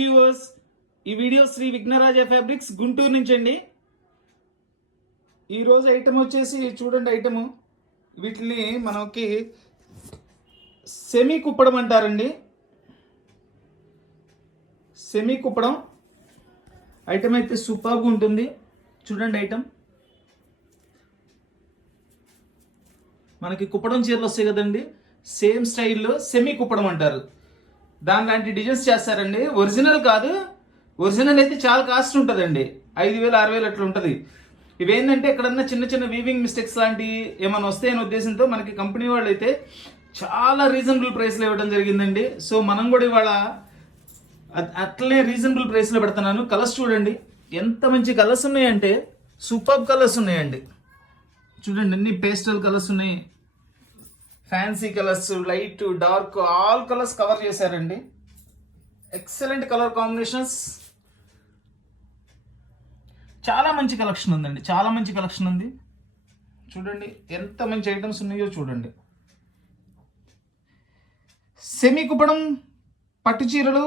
Viewers, ఈ video Shri Vighnaraja fabrics Guntur నుంచి అండి. ఈరోజు ఐటమ్ వచ్చేసి చూడండి, ఐటము వీటిని మనకి సెమీ కుప్పడం అంటారండి. సెమీ కుప్పడం ఐటమ్ అయితే సూపర్గా ఉంటుంది. చూడండి, ఐటమ్ మనకి కుప్పడం చీరలు వస్తాయి కదండి, సేమ్ స్టైల్లో సెమీ కుప్పడం అంటారు. దాని లాంటి డిజైన్స్ చేస్తారండి. ఒరిజినల్ కాదు, ఒరిజినల్ అయితే చాలా కాస్ట్ ఉంటుందండి, 5,000 6,000 అట్లా ఉంటుంది. ఇవేంటంటే ఎక్కడన్నా చిన్న చిన్న వీవింగ్ మిస్టేక్స్ లాంటివి ఏమైనా వస్తాయనే ఉద్దేశంతో మనకి కంపెనీ వాళ్ళు అయితే చాలా రీజనబుల్ ప్రైస్లో ఇవ్వడం జరిగిందండి. సో మనం కూడా ఇవాళ అట్లనే రీజనబుల్ ప్రైస్లో పెడుతున్నాను. కలర్స్ చూడండి, ఎంత మంచి కలర్స్ ఉన్నాయంటే సూపర్ కలర్స్ ఉన్నాయండి. చూడండి, అన్ని పేస్టల్ కలర్స్ ఉన్నాయి, fancy colours, light dark all colours cover చేశారండి. ఎక్సలెంట్ కలర్ కాంబినేషన్స్, చాలా మంచి కలెక్షన్ ఉందండి, చాలా మంచి కలెక్షన్ ఉంది. చూడండి ఎంత మంచి ఐటమ్స్ ఉన్నాయో చూడండి. సెమీ కుప్పడం పట్టు చీరలు,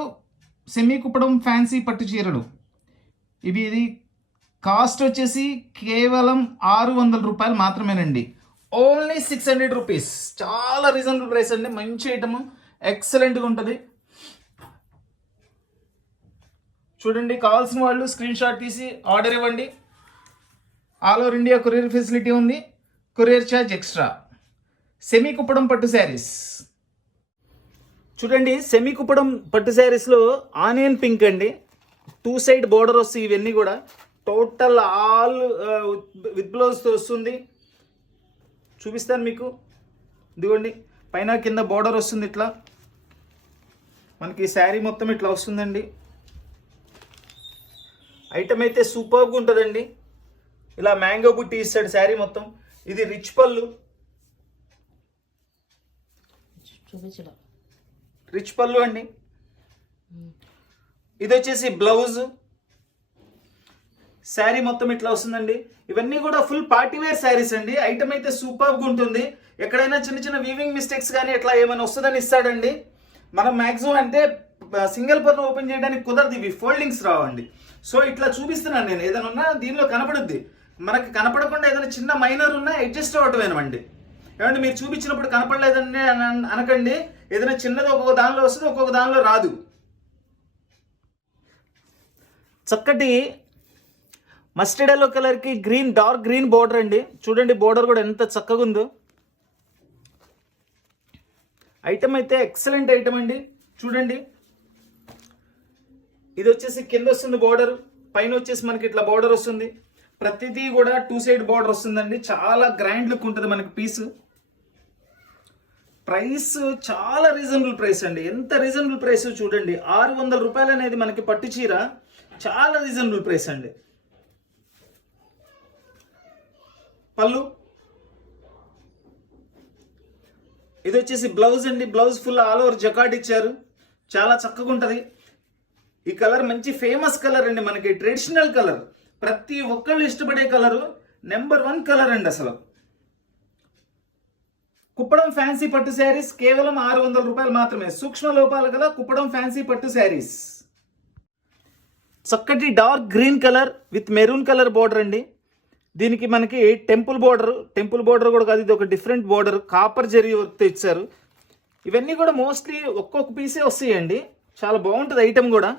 సెమీ కుప్పడం ఫ్యాన్సీ పట్టు చీరలు, ఇది కాస్ట్ వచ్చేసి కేవలం 600 రూపాయలు మాత్రమేనండి. Only 600 rupees. చాలా రీజనబుల్ ప్రైస్ అండి, మంచి ఐటమ్, ఎక్సలెంట్గా ఉంటుంది. చూడండి, కావాల్సిన వాళ్ళు స్క్రీన్ షాట్ తీసి ఆర్డర్ ఇవ్వండి. All over India courier facility ఉంది, courier charge extra. Semi Kuppadam పట్టు శారీస్ చూడండి, సెమీ కుప్పడం పట్టు శారీస్లో ఆనియన్ పింక్ అండి, 2 సైడ్ బోర్డర్ వస్తుంది. ఇవన్నీ కూడా టోటల్ ఆల్ విత్ బ్లౌజ్తో వస్తుంది. చూపిస్తాను మీకు. ఇదిగోండి, పైన కింద బోర్డర్ వస్తుంది. ఇట్లా మనకి శారీ మొత్తం ఇట్లా వస్తుందండి. ఐటమ్ అయితే సూపర్గా ఉంటుందండి. ఇలా మ్యాంగో బుట్టి ఇస్తాడు శారీ మొత్తం. ఇది రిచ్ పళ్ళు, రిచ్ పళ్ళు అండి. ఇది వచ్చేసి బ్లౌజ్, శారీ మొత్తం ఇట్లా వస్తుందండి. ఇవన్నీ కూడా ఫుల్ పార్టీ వేర్ శారీస్ అండి. ఐటమ్ అయితే సూపర్గా ఉంటుంది. ఎక్కడైనా చిన్న చిన్న వీవింగ్ మిస్టేక్స్ కానీ ఎట్లా ఏమైనా వస్తుందని ఇస్తాడండి. మనం మ్యాక్సిమం అంటే సింగిల్ పర్ను ఓపెన్ చేయడానికి కుదరదు, ఇవి ఫోల్డింగ్స్ రావండి. సో ఇట్లా చూపిస్తున్నాను నేను. ఏదైనా ఉన్నా దీనిలో కనపడుద్ది, మనకి కనపడకుండా ఏదైనా చిన్న మైనర్ ఉన్నా అడ్జస్ట్ అవ్వటమేనండి. ఏమంటే మీరు చూపించినప్పుడు కనపడలేదండి అనకండి. ఏదైనా చిన్నది ఒక్కొక్క దానిలో వస్తుంది, ఒక్కొక్క దానిలో రాదు. చక్కటి మస్టర్డ్ ఎల్లో కలర్కి గ్రీన్, డార్క్ గ్రీన్ బోర్డర్ అండి. చూడండి, బోర్డర్ కూడా ఎంత చక్కగా ఉందో. ఐటమ్ అయితే ఎక్సలెంట్ ఐటమ్ అండి. చూడండి, ఇది వచ్చేసి కింద వస్తుంది బోర్డర్, పైన వచ్చేసి మనకి ఇట్లా బోర్డర్ వస్తుంది. ప్రతిదీ కూడా 2 సైడ్ బోర్డర్ వస్తుందండి. చాలా గ్రాండ్ లుక్ ఉంటుంది మనకి పీస్. ప్రైస్ చాలా రీజనబుల్ ప్రైస్ అండి. ఎంత రీజనబుల్ ప్రైస్ చూడండి, 600 రూపాయలు అనేది మనకి పట్టు చీర చాలా రీజనబుల్ ప్రైస్ అండి. పళ్ళు, ఇది వచ్చేసి బ్లౌజ్ అండి. బ్లౌజ్ ఫుల్ ఆల్ ఓవర్ జకాట్ ఇచ్చారు, చాలా చక్కగా ఉంటుంది. ఈ కలర్ మంచి ఫేమస్ కలర్ అండి, మనకి ట్రెడిషనల్ కలర్, ప్రతి ఒక్కళ్ళు ఇష్టపడే కలరు, నెంబర్ 1 కలర్ అండి అసలు. కుప్పడం ఫ్యాన్సీ పట్టు శారీస్ కేవలం 600 రూపాయలు మాత్రమే. సూక్ష్మ లోపాలు గల కుప్పడం ఫ్యాన్సీ పట్టు శారీస్. చక్కటి dark green colour with maroon colour border అండి. దీనికి మనకి టెంపుల్ బోర్డర్ కూడా కాదు, ఇది ఒక డిఫరెంట్ బోర్డర్, కాపర్ జరీ వర్క్తో ఇచ్చారు. ఇవన్నీ కూడా మోస్ట్లీ ఒక్కొక్క పీసే వస్తాయండి. చాలా బాగుంటుంది ఐటమ్ కూడా.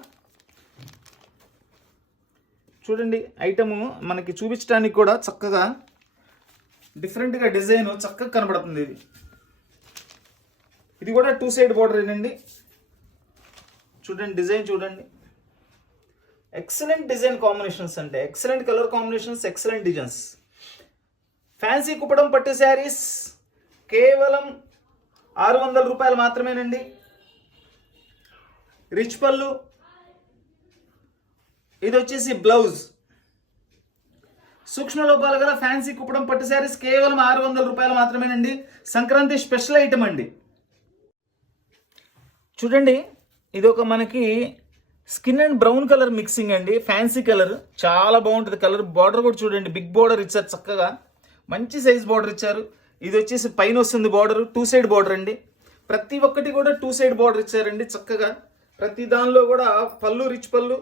చూడండి, ఐటము మనకి చూపించడానికి కూడా చక్కగా డిఫరెంట్గా డిజైన్ చక్కగా కనబడుతుంది. ఇది కూడా 2 సైడ్ బోర్డర్ ఏనండి. చూడండి, డిజైన్ చూడండి, ఎక్సలెంట్ డిజైన్ కాంబినేషన్స్ అంటే, excellent colour combinations, excellent designs. Fancy Kuppadam పట్టు శారీస్ కేవలం 600 రూపాయలు మాత్రమేనండి. రిచ్ పళ్ళు, ఇది వచ్చేసి బ్లౌజ్. సూక్ష్మ లోపాలు గల ఫ్యాన్సీ కుప్పడం పట్టు శారీస్ కేవలం 600 రూపాయలు మాత్రమేనండి. సంక్రాంతి స్పెషల్ ఐటమ్ అండి. చూడండి, ఇది ఒక మనకి skin and brown colour mixing అండి, ఫ్యాన్సీ కలర్, చాలా బాగుంటుంది కలర్. బార్డర్ కూడా చూడండి, బిగ్ బార్డర్ ఇచ్చారు, చక్కగా మంచి సైజ్ బార్డర్ ఇచ్చారు. ఇది వచ్చేసి పైన వస్తుంది బార్డర్, 2 సైడ్ బార్డర్ అండి. ప్రతి ఒక్కటి కూడా 2 సైడ్ బార్డర్ ఇచ్చారండి, చక్కగా ప్రతి దానిలో కూడా పళ్ళు, రిచ్ పళ్ళు,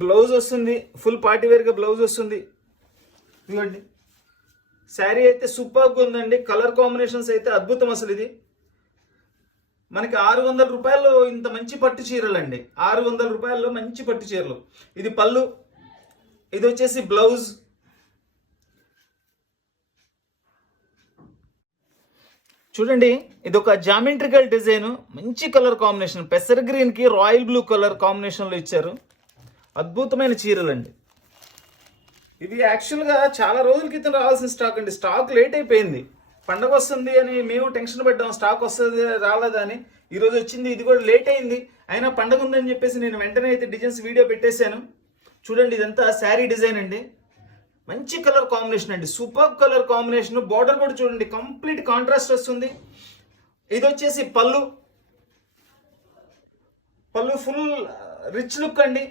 బ్లౌజ్ వస్తుంది, ఫుల్ పార్టీ వేర్గా బ్లౌజ్ వస్తుంది. ఇదిగోండి శారీ అయితే సూపర్గా ఉందండి. కలర్ కాంబినేషన్స్ అయితే అద్భుతం. అసలు ఇది మనకి 600 రూపాయలు ఇంత మంచి పట్టు చీరలు అండి. 600 రూపాయల్లో మంచి పట్టు చీరలు. ఇది పళ్ళు, ఇది వచ్చేసి బ్లౌజ్. చూడండి ఇది ఒక జామెట్రికల్ డిజైన్, మంచి కలర్ కాంబినేషన్, పెసర్ గ్రీన్కి రాయల్ బ్లూ కలర్ కాంబినేషన్లో ఇచ్చారు. అద్భుతమైన చీరలు అండి. ఇది యాక్చువల్గా చాలా రోజుల క్రితం రావాల్సిన స్టాక్ అండి. స్టాక్ లేట్ అయిపోయింది. పండగ వస్తుంది అని మేము టెన్షన్ పడ్డాం, స్టాక్ వస్తుంది రాలేదని. ఈరోజు వచ్చింది, ఇది కూడా లేట్ అయింది. అయినా పండగ ఉందని చెప్పేసి నేను వెంటనే అయితే డిజైన్స్ వీడియో పెట్టేశాను. చూడండి ఇదంతా శారీ డిజైన్ అండి. మంచి కలర్ కాంబినేషన్ అండి, సూపర్ కలర్ కాంబినేషన్. బార్డర్ కూడా చూడండి కంప్లీట్ కాంట్రాస్ట్ వస్తుంది. ఇది వచ్చేసి పళ్ళు, పళ్ళు ఫుల్ రిచ్ లుక్ అండి,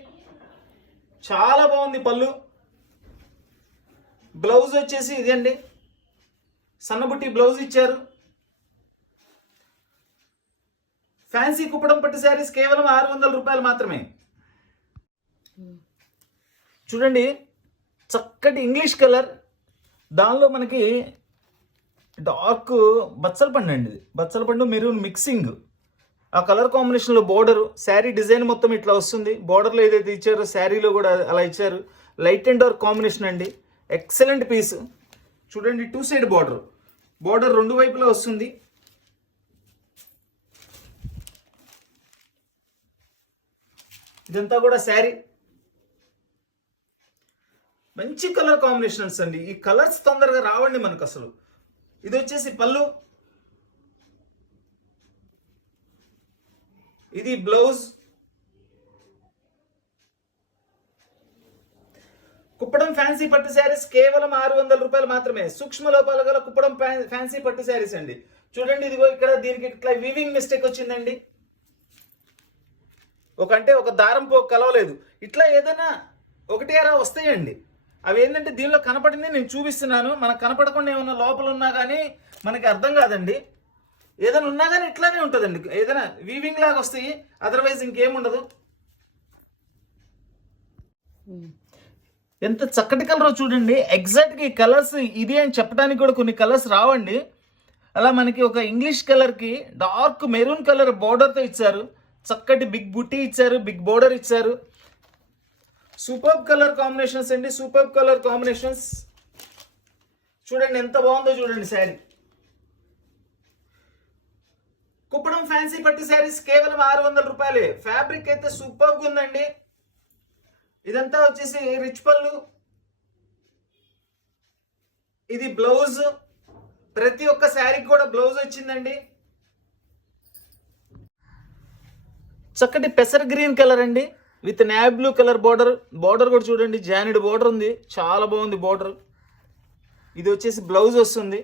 చాలా బాగుంది పళ్ళు. బ్లౌజ్ వచ్చేసి ఇది అండి, సన్నబుట్టి బ్లౌజ్ ఇచ్చారు. ఫ్యాన్సీ కుప్పడం పట్టు శారీస్ కేవలం 600 రూపాయలు మాత్రమే. చూడండి చక్కటి ఇంగ్లీష్ కలర్, దానిలో మనకి డార్క్ బచ్చల పండు అండి. ఇది బచ్చల పండు మెరూన్ మిక్సింగ్. ఆ కలర్ కాంబినేషన్లో బోర్డరు, శారీ డిజైన్ మొత్తం ఇట్లా వస్తుంది. బోర్డర్లో ఏదైతే ఇచ్చారో శారీలో కూడా అలా ఇచ్చారు. లైట్ అండ్ డార్క్ కాంబినేషన్ అండి, ఎక్సలెంట్ పీస్. చూడండి 2 సైడ్ బార్డర్, బార్డర్ 2 వైపులా వస్తుంది. ఇదంతా కూడా శారీ. మంచి కలర్ కాంబినేషన్స్ అండి. ఈ కలర్స్ తొందరగా రావండి మనకు అసలు. ఇది వచ్చేసి పళ్ళు, ఇది బ్లౌజ్. కుప్పడం ఫ్యాన్సీ పట్టు శారీస్ కేవలం 600 రూపాయలు మాత్రమే. సూక్ష్మ లోపాలు గల కుప్పడం ఫ్యాన్సీ పట్టు శారీస్ అండి. చూడండి ఇదిగో ఇక్కడ దీనికి ఇట్లా వీవింగ్ మిస్టేక్ వచ్చిందండి. ఒక దారం కలవలేదు. ఇట్లా ఏదైనా ఒకటి అరా వస్తాయండి. అవి ఏంటంటే దీనిలో కనపడింది నేను చూపిస్తున్నాను. మనకు కనపడకుండా ఏమన్నా లోపల ఉన్నా కానీ మనకి అర్థం కాదండి. ఏదైనా ఉన్నా కానీ ఇట్లానే ఉంటుందండి, ఏదైనా వీవింగ్ లాగా వస్తాయి, అదర్వైజ్ ఇంకేముండదు. ఎంత చక్కటి కలర్ చూడండి. ఎగ్జాక్ట్గా ఈ కలర్స్ ఇది అని చెప్పడానికి కూడా కొన్ని కలర్స్ రావండి. అలా మనకి ఒక ఇంగ్లీష్ కలర్కి డార్క్ మెరూన్ కలర్ బోర్డర్తో ఇచ్చారు. చక్కటి బిగ్ బుట్టి ఇచ్చారు, బిగ్ బోర్డర్ ఇచ్చారు. సూపర్ కలర్ కాంబినేషన్స్ అండి, సూపర్ కలర్ కాంబినేషన్స్. చూడండి ఎంత బాగుందో చూడండి శారీ. కుప్పడం ఫ్యాన్సీ పట్టు శారీస్ కేవలం 600 రూపాయలే. ఫ్యాబ్రిక్ అయితే సూపర్గా ఉందండి. ఇదంతా వచ్చేసి రిచ్ పళ్ళు, ఇది బ్లౌజ్. ప్రతి ఒక్క శారీకి కూడా బ్లౌజ్ వచ్చిందండి. చక్కటి పెసర్ గ్రీన్ కలర్ అండి with navy blue colour border. Border కూడా చూడండి జానెడ్ బార్డర్ ఉంది, చాలా బాగుంది బార్డర్. ఇది వచ్చేసి బ్లౌజ్ వస్తుంది,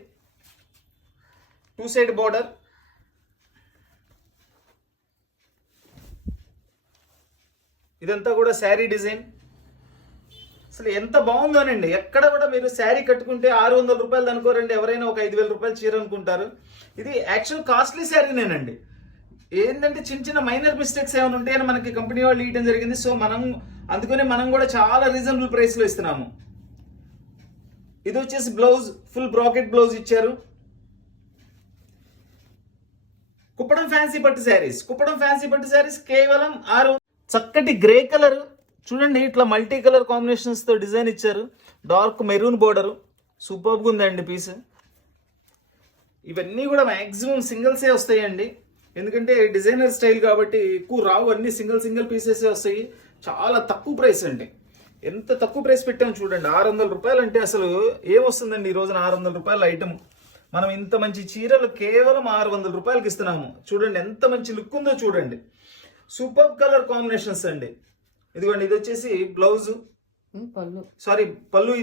2 సైడ్ బార్డర్. ఇదంతా కూడా శారీ డిజైన్. అసలు ఎంత బాగుందోనండి. ఎక్కడ కూడా మీరు శారీ కట్టుకుంటే 600 రూపాయలు అనుకోరండి. ఎవరైనా ఒక 5000 రూపాయలు చీర అనుకుంటారు. ఇది యాక్చువల్ కాస్ట్లీ శారీనేనండి. ఏంటంటే చిన్న చిన్న మైనర్ మిస్టేక్స్ ఏమైనా ఉంటాయని మనకి కంపెనీ వాళ్ళు ఇవ్వడం జరిగింది. సో అందుకనే మనం కూడా చాలా రీజనబుల్ ప్రైస్లో ఇస్తున్నాము. ఇది వచ్చేసి బ్లౌజ్, ఫుల్ బ్రాకెట్ బ్లౌజ్ ఇచ్చారు. కుప్పడం ఫ్యాన్సీ పట్టు శారీస్, కుప్పడం ఫ్యాన్సీ పట్టు శారీస్ కేవలం 6. చక్కటి గ్రే కలర్ చూడండి, ఇట్లా మల్టీ కలర్ కాంబినేషన్స్తో డిజైన్ ఇచ్చారు. డార్క్ మెరూన్ బోర్డరు, సూపర్గా ఉందండి పీస్. ఇవన్నీ కూడా మ్యాక్సిమం సింగిల్సే వస్తాయండి, ఎందుకంటే డిజైనర్ స్టైల్ కాబట్టి ఎక్కువ రావు. అన్ని సింగిల్ పీసెసే వస్తాయి. చాలా తక్కువ ప్రైస్ అండి. ఎంత తక్కువ ప్రైస్ పెట్టాము చూడండి. 600 రూపాయలు అంటే అసలు ఏమొస్తుందండి ఈ రోజున 600 రూపాయల ఐటమ్. మనం ఇంత మంచి చీరలు కేవలం 600 రూపాయలకి ఇస్తున్నాము. చూడండి ఎంత మంచి లుక్ ఉందో చూడండి. సూపర్ కలర్ కాంబినేషన్స్ అండి. ఇదిగోండి ఇది వచ్చేసి బ్లౌజ్, సారీ పళ్ళు,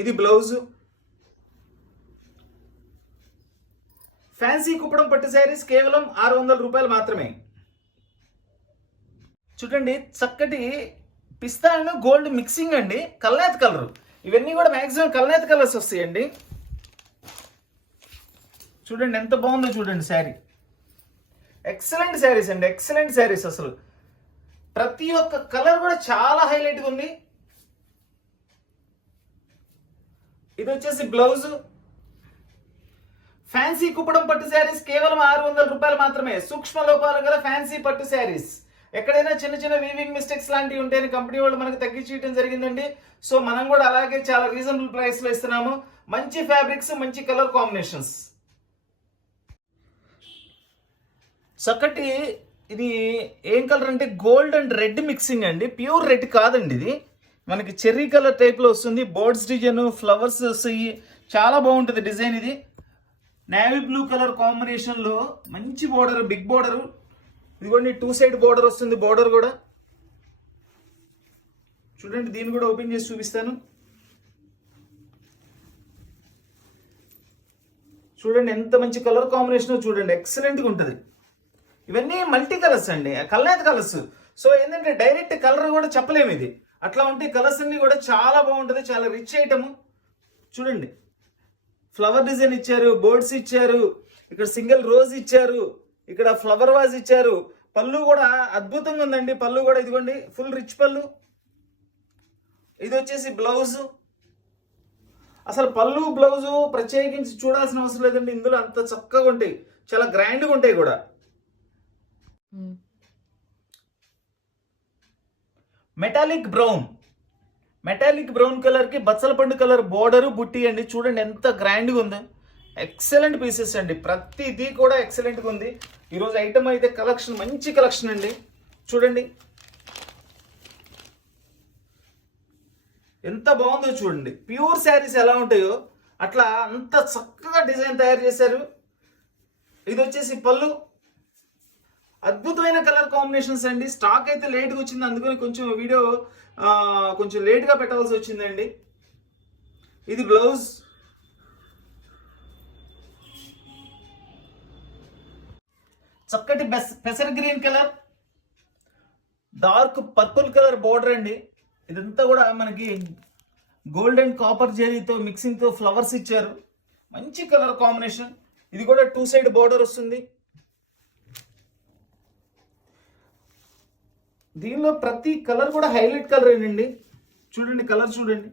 ఇది బ్లౌజ్. ఫ్యాన్సీ కుప్పడం పట్టు శారీస్ కేవలం 600 రూపాయలు మాత్రమే. చూడండి చక్కటి పిస్తా అండ్ గోల్డ్ మిక్సింగ్ అండి, కల్నేత కలర్. ఇవన్నీ కూడా మ్యాక్సిమం కల్నేత కలర్స్ వస్తాయండి. చూడండి ఎంత బాగుందో చూడండి శారీ. ఎక్సలెంట్ శారీస్ అండి, ఎక్సలెంట్ శారీస్. అసలు ప్రతి ఒక్క కలర్ కూడా చాలా హైలైట్గా ఉంది. ఇది వచ్చేసి బ్లౌజ్. ఫ్యాన్సీ కుప్పడం పట్టు శారీస్ కేవలం 600 రూపాయలు మాత్రమే. సూక్ష్మ లోపాలు గల ఫ్యాన్సీ పట్టు శారీస్. ఎక్కడైనా చిన్న చిన్న వీవింగ్ మిస్టేక్స్ లాంటివి ఉంటేనే కంపెనీ వాళ్ళు మనకు తగ్గించడం జరిగిందండి. సో మనం కూడా అలాగే చాలా రీజనబుల్ ప్రైస్ లో ఇస్తున్నాము. మంచి ఫ్యాబ్రిక్స్, మంచి కలర్ కాంబినేషన్స్. చక్కటి ఇది ఏం కలర్ అంటే గోల్డ్ అండ్ రెడ్ మిక్సింగ్ అండి. ప్యూర్ రెడ్ కాదండి, ఇది మనకి చెర్రీ కలర్ టైప్ లో వస్తుంది. బోర్డ్స్ డిజైన్, ఫ్లవర్స్ వస్తాయి, చాలా బాగుంటుంది డిజైన్. ఇది నేవీ బ్లూ కలర్ కాంబినేషన్ లో మంచి బోర్డర్, బిగ్ బోర్డర్. ఇదిగోండి 2 సైడ్ బోర్డర్ వస్తుంది. బోర్డర్ కూడా చూడండి, దీన్ని కూడా ఓపెన్ చేసి చూపిస్తాను. చూడండి ఎంత మంచి కలర్ కాంబినేషన్ చూడండి, ఎక్సలెంట్గా ఉంటుంది. ఇవన్నీ మల్టీ కలర్స్ అండి, కలనేత కలర్స్. సో ఏంటంటే డైరెక్ట్ కలర్ కూడా చెప్పలేము, ఇది అట్లా ఉంటే కలర్స్ అన్ని కూడా చాలా బాగుంటుంది, చాలా రిచ్ ఐటమ్. చూడండి ఫ్లవర్ డిజైన్ ఇచ్చారు, బోర్డ్స్ ఇచ్చారు, ఇక్కడ సింగిల్ రోజ్ ఇచ్చారు, ఇక్కడ ఫ్లవర్ వాజ్ ఇచ్చారు. పళ్ళు కూడా అద్భుతంగా ఉందండి. పళ్ళు కూడా ఇదిగోండి ఫుల్ రిచ్ పళ్ళు. ఇది వచ్చేసి బ్లౌజ్. అసలు పళ్ళు బ్లౌజు ప్రత్యేకించి చూడాల్సిన అవసరం లేదండి, ఇందులో అంత చక్కగా ఉంటాయి, చాలా గ్రాండ్గా ఉంటాయి కూడా. Metallic brown, metallic brown colour కి బచ్చల పండు కలర్ బోర్డర్ బుట్టి అండి. చూడండి ఎంత గ్రాండ్గా ఉందో. ఎక్సలెంట్ పీసెస్ అండి, ప్రతిదీ కూడా ఎక్సలెంట్గా ఉంది. ఈరోజు ఐటమ్ అయితే కలెక్షన్ మంచి కలెక్షన్ అండి. చూడండి ఎంత బాగుందో చూడండి. ప్యూర్ శారీస్ ఎలా ఉంటాయో అట్లా అంత చక్కగా డిజైన్ తయారు చేశారు. ఇది వచ్చేసి పళ్ళు. అద్భుతమైన కలర్ కాంబినేషన్స్ అండి. స్టాక్ అయితే లేట్గా వచ్చింది, అందుకని కొంచెం వీడియో కొంచెం లేట్గా పెట్టాల్సి వచ్చిందండి. ఇది బ్లౌజ్. చక్కటి పెసర్ green colour, dark purple colour border అండి. ఇదంతా కూడా మనకి గోల్డ్ అండ్ కాపర్ జెరీతో మిక్సింగ్తో ఫ్లవర్స్ ఇచ్చారు. మంచి కలర్ కాంబినేషన్. ఇది కూడా 2 సైడ్ బోర్డర్ వస్తుంది. దీనిలో ప్రతి కలర్ కూడా హైలైట్ కలర్ ఏనండి. చూడండి కలర్ చూడండి,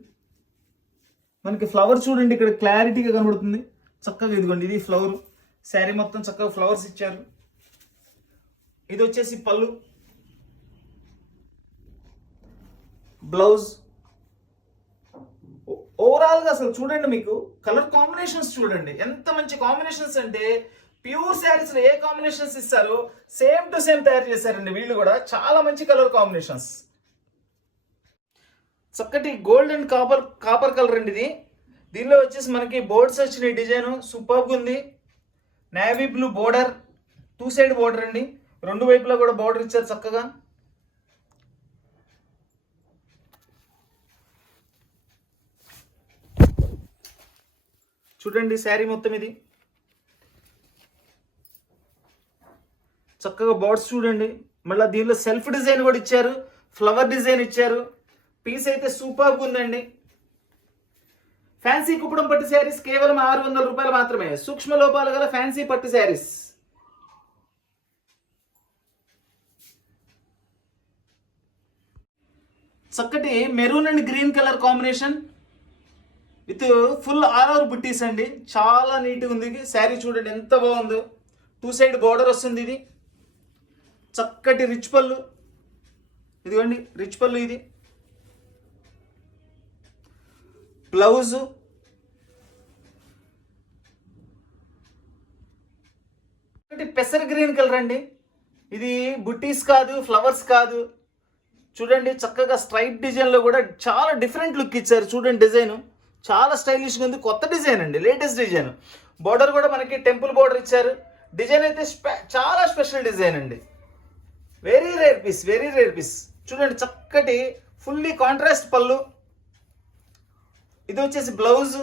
మనకి ఫ్లవర్ చూడండి ఇక్కడ క్లారిటీగా కనబడుతుంది చక్కగా. ఇదిగోండి ఇది ఫ్లవర్, శారీ మొత్తం చక్కగా ఫ్లవర్స్ ఇచ్చారు. ఇది వచ్చేసి పళ్ళు, బ్లౌజ్. ఓవరాల్ గా అసలు చూడండి, మీకు కలర్ కాంబినేషన్స్ చూడండి ఎంత మంచి కాంబినేషన్స్ అంటే ప్యూర్ శారీస్ లో ఏ కాంబినేషన్స్ ఇస్తారు సేమ్ టు సేమ్ తయారు చేశారండి వీళ్ళు కూడా. చాలా మంచి కలర్ కాంబినేషన్స్. చక్కటి గోల్డ్ అండ్ కాపర్ కలర్ అండి ఇది. దీనిలో వచ్చేసి మనకి బోర్డ్స్ వచ్చిన డిజైన్ సూపర్గా ఉంది. Navy blue border, 2 side border అండి, 2 వైపులా కూడా బోర్డర్ ఇచ్చారు చక్కగా. చూడండి శారీ మొత్తం ఇది చక్కగా బోర్డ్స్ చూడండి. మళ్ళీ దీనిలో సెల్ఫ్ డిజైన్ కూడా ఇచ్చారు, ఫ్లవర్ డిజైన్ ఇచ్చారు. పీస్ అయితే సూపర్గా ఉందండి. ఫ్యాన్సీ కుప్పడం పట్టు శారీస్ కేవలం 600 రూపాయలు మాత్రమే. సూక్ష్మ లోపాలు గల ఫ్యాన్సీ పట్టు శారీస్. చక్కటి maroon and green colour combination with full all over బుట్టీస్ అండి. చాలా నీట్గా ఉంది శారీ. చూడండి ఎంత బాగుందో. 2 సైడ్ బోర్డర్ వస్తుంది. ఇది చక్కటి రిచ్ పళ్ళు. ఇదిగోండి రిచ్ పళ్ళు. ఇది బ్లౌజ్. పెసర్ గ్రీన్ కలర్ అండి. ఇది బుట్టీస్ కాదు, ఫ్లవర్స్ కాదు. చూడండి చక్కగా స్ట్రైట్ డిజైన్ లో కూడా చాలా డిఫరెంట్ లుక్ ఇచ్చారు. చూడండి డిజైన్ చాలా స్టైలిష్గా ఉంది, కొత్త డిజైన్ అండి, లేటెస్ట్ డిజైన్. బోర్డర్ కూడా మనకి టెంపుల్ బోర్డర్ ఇచ్చారు. డిజైన్ అయితే చాలా స్పెషల్ డిజైన్ అండి. Very rare piece, very rare piece. చూడండి చక్కటి ఫుల్లీ కాంట్రాస్ట్ పళ్ళు. ఇది వచ్చేసి బ్లౌజ్.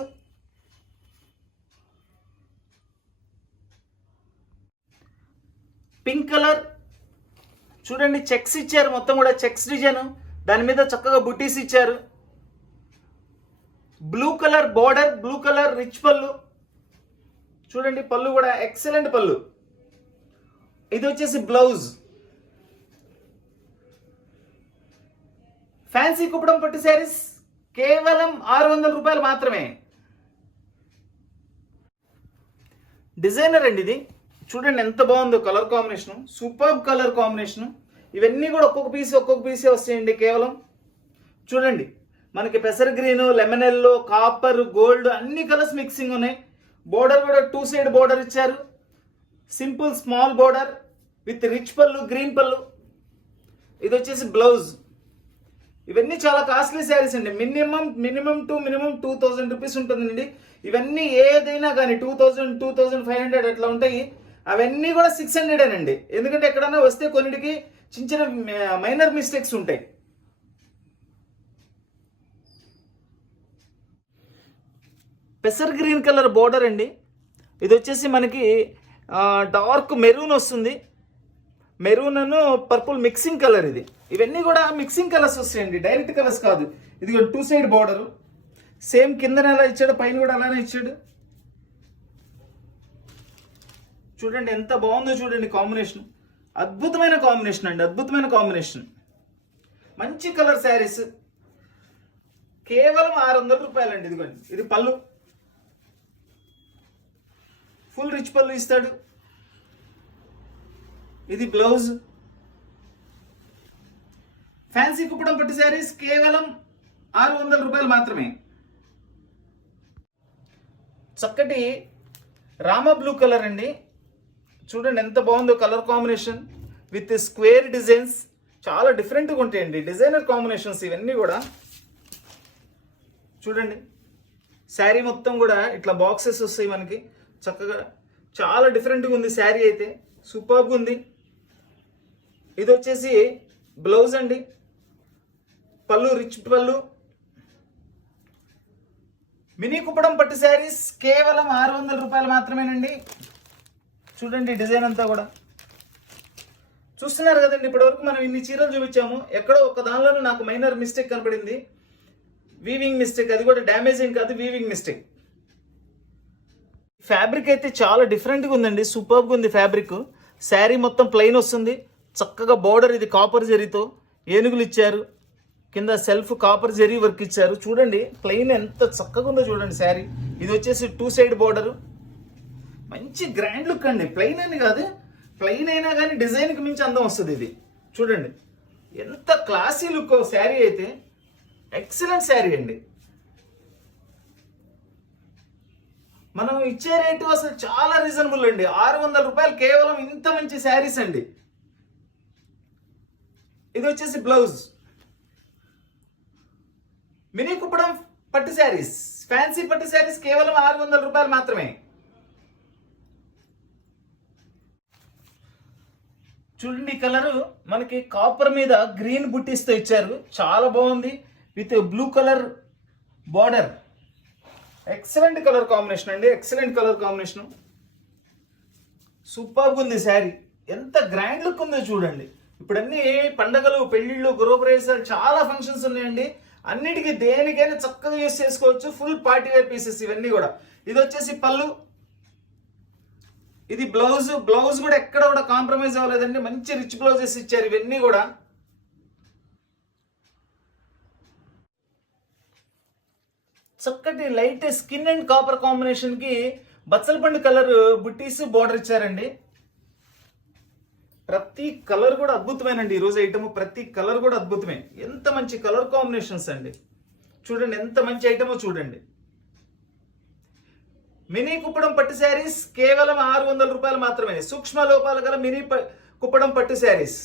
Pink colour. చూడండి చెక్స్ ఇచ్చారు, మొత్తం కూడా చెక్స్ డిజైన్, దాని మీద చక్కగా బుటీస్ ఇచ్చారు. Blue colour border, blue colour rich పళ్ళు. చూడండి పళ్ళు కూడా ఎక్సలెంట్ పళ్ళు. ఇది వచ్చేసి బ్లౌజ్. ఫ్యాన్సీ కుప్పడం పట్టు శారీస్ కేవలం 600 రూపాయలు మాత్రమే. డిజైనర్ అండి ఇది. చూడండి ఎంత బాగుందో colour combination, super colour combination. ఇవన్నీ కూడా ఒక్కొక్క పీసే వస్తాయండి కేవలం. చూడండి మనకి పెసర్ green, lemon yellow, copper, gold అన్ని కలర్స్ మిక్సింగ్ ఉన్నాయి. బోర్డర్ కూడా 2 సైడ్ బోర్డర్ ఇచ్చారు. Simple small border with rich పళ్ళు, గ్రీన్ పళ్ళు. ఇది వచ్చేసి బ్లౌజ్. ఇవన్నీ చాలా కాస్ట్లీ శారీస్ అండి. మినిమం 2000 రూపీస్ ఉంటుందండి. ఇవన్నీ ఏదైనా కానీ 2000, 2500 అట్లా ఉంటాయి. అవన్నీ కూడా 600 అండి. ఎందుకంటే ఎక్కడన్నా వస్తే కొన్నిటికి చిన్న చిన్న మైనర్ మిస్టేక్స్ ఉంటాయి. పెసర్ గ్రీన్ కలర్ బోర్డర్ అండి. ఇది వచ్చేసి మనకి డార్క్ మెరూన్ వస్తుంది. మెరూన్ అను పర్పుల్ మిక్సింగ్ కలర్ ఇది. ఇవన్నీ కూడా మిక్సింగ్ కలర్స్ వస్తాయండి, డైరెక్ట్ కలర్స్ కాదు. ఇది 2 సైడ్ బోర్డర్. సేమ్ కిందన ఎలా ఇచ్చాడు, పైన కూడా అలానే ఇచ్చాడు. చూడండి ఎంత బాగుందో చూడండి కాంబినేషన్. అద్భుతమైన కాంబినేషన్ అండి, అద్భుతమైన కాంబినేషన్. మంచి కలర్ శారీస్ కేవలం 600 రూపాయలు అండి. ఇదిగోండి ఇది పళ్ళు, ఫుల్ రిచ్ పళ్ళు ఇస్తాడు. ఇది బ్లౌజ్. ఫ్యాన్సీ కుప్పడం పట్టు శారీస్ కేవలం 600 రూపాయలు మాత్రమే. చక్కటి రామా బ్లూ కలర్ అండి. చూడండి ఎంత బాగుందో colour combination with square designs. చాలా డిఫరెంట్గా ఉంటాయండి డిజైనర్ కాంబినేషన్స్ ఇవన్నీ కూడా. చూడండి శారీ మొత్తం కూడా ఇట్లా బాక్సెస్ వస్తాయి మనకి చక్కగా. చాలా డిఫరెంట్గా ఉంది శారీ అయితే, సూపర్గా ఉంది. ఇది వచ్చేసి బ్లౌజ్ అండి. పళ్ళు రిచ్ పళ్ళు. మినీ కుప్పడం పట్టు శారీస్ కేవలం 600 రూపాయలు మాత్రమేనండి. చూడండి డిజైన్ అంతా కూడా చూస్తున్నారు కదండి. ఇప్పటివరకు మనం ఇన్ని చీరలు చూపించాము. ఎక్కడో ఒక దానిలోనూ నాకు మైనర్ మిస్టేక్ కనపడింది, వీవింగ్ మిస్టేక్. అది కూడా డ్యామేజ్ ఏం కాదు, వీవింగ్ మిస్టేక్. ఫ్యాబ్రిక్ అయితే చాలా డిఫరెంట్గా ఉందండి, సూపర్గా ఉంది ఫ్యాబ్రిక్. శారీ మొత్తం ప్లెయిన్ వస్తుంది. చక్కగా బోర్డర్ ఇది కాపర్ జరీతో ఏనుగులు ఇచ్చారు. కింద సెల్ఫ్ కాపర్ జరీ వర్క్ ఇచ్చారు. చూడండి ప్లెయిన్ ఎంత చక్కగా ఉందో చూడండి శారీ. ఇది వచ్చేసి 2 సైడ్ బోర్డర్. మంచి గ్రాండ్ లుక్ అండి. ప్లెయిన్ అని కాదు, ప్లెయిన్ అయినా కానీ డిజైన్కి మించి అందం వస్తుంది ఇది. చూడండి ఎంత క్లాసీ లుక్ శారీ అయితే. ఎక్సలెంట్ శారీ అండి. మనం ఇచ్చే రేటు అసలు చాలా రీజనబుల్ అండి. 600 రూపాయలు కేవలం ఇంత మంచి శారీస్ అండి. ఇది వచ్చేసి బ్లౌజ్. మినీ కుప్పడం పట్టు శారీస్, ఫ్యాన్సీ పట్టు శారీస్ కేవలం 600 రూపాయలు మాత్రమే. చూడండి కలరు మనకి కాపర్ మీద గ్రీన్ బుట్టీస్తో ఇచ్చారు. చాలా బాగుంది with blue colour border. Excellent colour combination అండి, ఎక్సలెంట్ కలర్ కాంబినేషన్. సూపర్గా ఉంది శారీ. ఎంత గ్రాండ్ లుక్ ఉందో చూడండి. ఇప్పుడు అన్ని పండగలు, పెళ్లిళ్ళు, గృహప్రవేశాలు చాలా ఫంక్షన్స్ ఉన్నాయండి. అన్నిటికీ దేనికైనా చక్కగా యూస్ చేసుకోవచ్చు. ఫుల్ పార్టీ వేర్ పీసెస్ ఇవన్నీ కూడా. ఇది వచ్చేసి పళ్ళు, ఇది బ్లౌజ్. బ్లౌజ్ కూడా ఎక్కడ కూడా కాంప్రమైజ్ అవ్వలేదండి. మంచి రిచ్ బ్లౌజెస్ ఇచ్చారు ఇవన్నీ కూడా. చక్కటి light skin and copper combination కి బచ్చల పండు కలర్ బుట్టీస్ బోర్డర్ ఇచ్చారండి. ప్రతి కలర్ కూడా అద్భుతమేనండి. ఈరోజు ఐటమ్ ప్రతి కలర్ కూడా అద్భుతమే. ఎంత మంచి కలర్ కాంబినేషన్స్ అండి. చూడండి ఎంత మంచి ఐటమో చూడండి. మినీ కుప్పడం పట్టు శారీస్ కేవలం 600 రూపాయలు మాత్రమే. సూక్ష్మ లోపాలు గల మినీ కుప్పడం పట్టు శారీస్.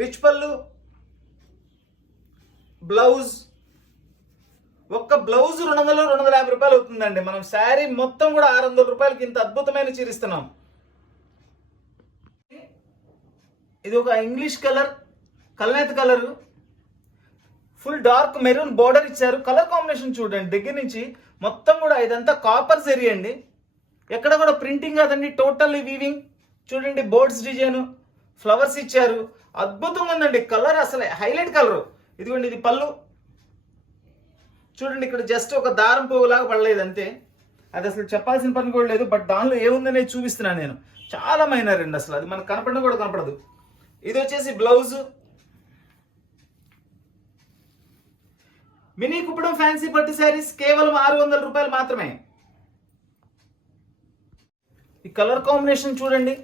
రిచ్ పళ్ళు, బ్లౌజ్. ఒక్క బ్లౌజ్ 250 రూపాయలు అవుతుందండి. మనం శారీ మొత్తం కూడా 600 రూపాయలకి ఇంత అద్భుతమైన చీరిస్తున్నాం. ఇది ఒక ఇంగ్లీష్ కలర్, కల్నేత colour, full dark maroon border ఇచ్చారు. కలర్ కాంబినేషన్ చూడండి దగ్గర నుంచి మొత్తం కూడా. ఇదంతా కాపర్ జరీ అండి, ఎక్కడ కూడా ప్రింటింగ్ కాదండి, టోటల్ వీవింగ్. చూడండి బోర్డ్స్ డిజైన్, ఫ్లవర్స్ ఇచ్చారు. అద్భుతంగా ఉందండి కలర్, అసలు హైలైట్ కలర్. ఇదిగోండి ఇది పళ్ళు. చూడండి ఇక్కడ జస్ట్ ఒక దారం పువ్వులాగా పడలేదు అంతే. అది అసలు చెప్పాల్సిన పని కూడా లేదు, బట్ దానిలో ఏముందనేది చూపిస్తున్నాను నేను. చాలా మైనర్ అండి, అసలు అది మనకు కనపడడం కూడా కనపడదు. ఇది వచ్చేసి బ్లౌజ్. మినీ కుప్పడం ఫ్యాన్సీ పట్టు శారీస్ కేవలం 600 రూపాయలు మాత్రమే. ఈ కలర్ కాంబినేషన్ చూడండి,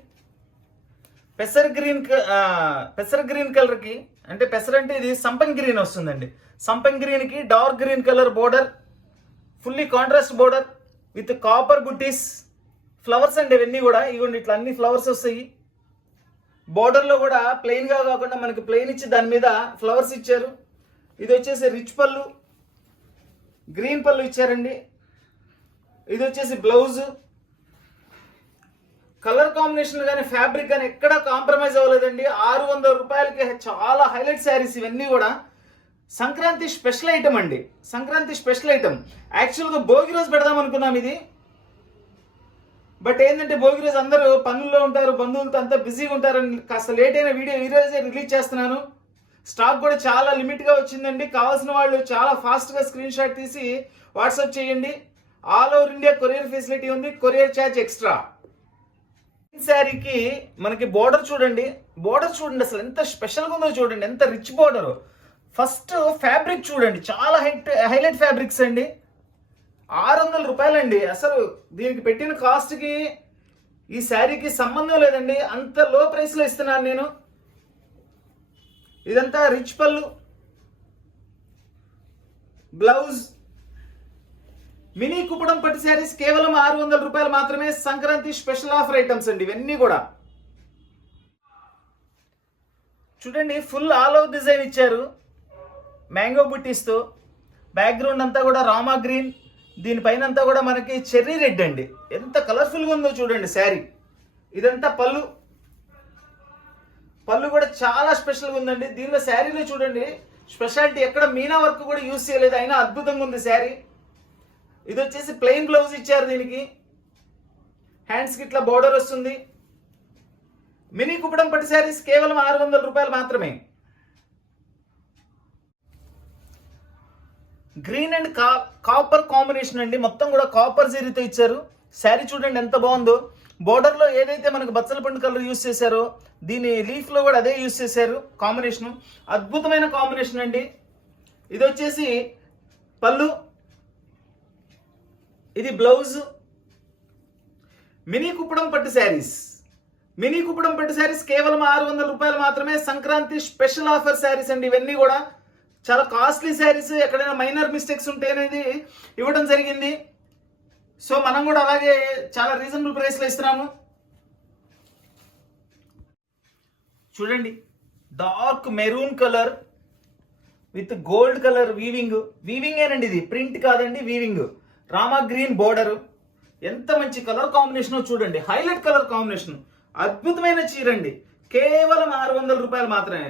పెసర్ గ్రీన్ కలర్ కి, అంటే పెసర్ అంటే ఇది సంపంగి గ్రీన్ వస్తుందండి. సంపంగి గ్రీన్ కి dark green colour border, fully contrast border with copper బుట్టీస్, ఫ్లవర్స్ అండి ఇవన్నీ కూడా. ఇవ్వండి ఇట్లా అన్ని ఫ్లవర్స్ వస్తాయి. బోర్డర్ లో కూడా ప్లెయిన్ గా కాకుండా మనకి ప్లెయిన్ ఇచ్చి దాని మీద ఫ్లవర్స్ ఇచ్చారు. ఇది వచ్చేసి రిచ్ పళ్ళు, గ్రీన్ పళ్ళు ఇచ్చారండి. ఇది వచ్చేసి బ్లౌజ్. కలర్ కాంబినేషన్ కానీ ఫ్యాబ్రిక్ కానీ ఎక్కడా కాంప్రమైజ్ అవ్వలేదండి. 600 రూపాయలకి చాలా హైలైట్ శారీస్ ఇవన్నీ కూడా. సంక్రాంతి స్పెషల్ ఐటమ్ అండి, సంక్రాంతి స్పెషల్ ఐటమ్. యాక్చువల్గా భోగి రోజు పెడదాం అనుకున్నాం ఇది, బట్ ఏంటంటే భోగి రోజు అందరూ పనుల్లో ఉంటారు, బంధువులతో అంతా బిజీగా ఉంటారని కాస్త లేట్ అయిన వీడియో ఈ రోజే రిలీజ్ చేస్తున్నాను. స్టాక్ కూడా చాలా లిమిట్గా వచ్చిందండి. కావాల్సిన వాళ్ళు చాలా ఫాస్ట్గా స్క్రీన్ షాట్ తీసి వాట్సాప్ చేయండి. All over India courier facility ఉంది, కొరియర్ ఛార్జ్ ఎక్స్ట్రా. శారీకి మనకి బోర్డర్ చూడండి, అసలు ఎంత స్పెషల్గా ఉందో చూడండి, ఎంత రిచ్ బోర్డర్. ఫస్ట్ ఫ్యాబ్రిక్ చూడండి, చాలా హైలైట్ ఫ్యాబ్రిక్స్ అండి. 600 రూపాయలండి. అసలు దీనికి పెట్టిన కాస్ట్కి ఈ శారీకి సంబంధం లేదండి, అంత లో ప్రైస్లో ఇస్తున్నాను నేను. ఇదంతా రిచ్ పళ్ళు, బ్లౌజ్. మినీ కుప్పడం పట్టు శారీస్ కేవలం 600 రూపాయలు మాత్రమే. సంక్రాంతి స్పెషల్ ఆఫర్ ఐటమ్స్ అండి ఇవన్నీ కూడా. చూడండి ఫుల్ ఆల్ ఓవర్ డిజైన్ ఇచ్చారు, మ్యాంగో బుట్టీస్తో. బ్యాక్గ్రౌండ్ అంతా కూడా రామా గ్రీన్, దీనిపైన అంతా కూడా మనకి చెర్రీ రెడ్ అండి. ఎంత కలర్ఫుల్గా ఉందో చూడండి శారీ. ఇదంతా పళ్ళు, పళ్ళు కూడా చాలా స్పెషల్గా ఉందండి. దీనిలో శారీలో చూడండి స్పెషాలిటీ, ఎక్కడ మీనా వర్క్ కూడా యూజ్ చేయలేదు, అయినా అద్భుతంగా ఉంది శారీ. ఇది వచ్చేసి ప్లెయిన్ బ్లౌజ్ ఇచ్చారు దీనికి, హ్యాండ్స్కి ఇట్లా బోర్డర్ వస్తుంది. మినీ కుప్పడం పట్టు శారీస్ కేవలం 600 రూపాయలు మాత్రమే. గ్రీన్ అండ్ కాపర్ కాంబినేషన్ అండి, మొత్తం కూడా కాపర్ జరీతో ఇచ్చారు. శారీ చూడండి ఎంత బాగుందో. బోర్డర్ లో ఏదైతే మనకు బచ్చల పండు కలర్ యూస్ చేశారో దీని లీఫ్ లో కూడా అదే యూస్ చేశారు. కాంబినేషన్ అద్భుతమైన కాంబినేషన్ అండి. ఇది వచ్చేసి పళ్ళు, ఇది బ్లౌజ్. మినీ కుప్పడం పట్టు శారీస్ కేవలం 600 రూపాయలు మాత్రమే. సంక్రాంతి స్పెషల్ ఆఫర్ శారీస్ అండి ఇవన్నీ కూడా. చాలా కాస్ట్లీ శారీస్, ఎక్కడైనా మైనర్ మిస్టేక్స్ ఉంటే అనేది ఇవ్వడం జరిగింది. సో మనం కూడా అలాగే చాలా రీజనబుల్ ప్రైస్లో ఇస్తున్నాము. చూడండి dark maroon colour with gold colour weaving ఏనండి, ఇది ప్రింట్ కాదండి, వీవింగ్. రామా గ్రీన్ బోర్డర్, ఎంత మంచి కలర్ కాంబినేషన్ చూడండి, హైలైట్ కలర్ కాంబినేషన్. అద్భుతమైన చీర అండి, కేవలం 600 రూపాయలు మాత్రమే.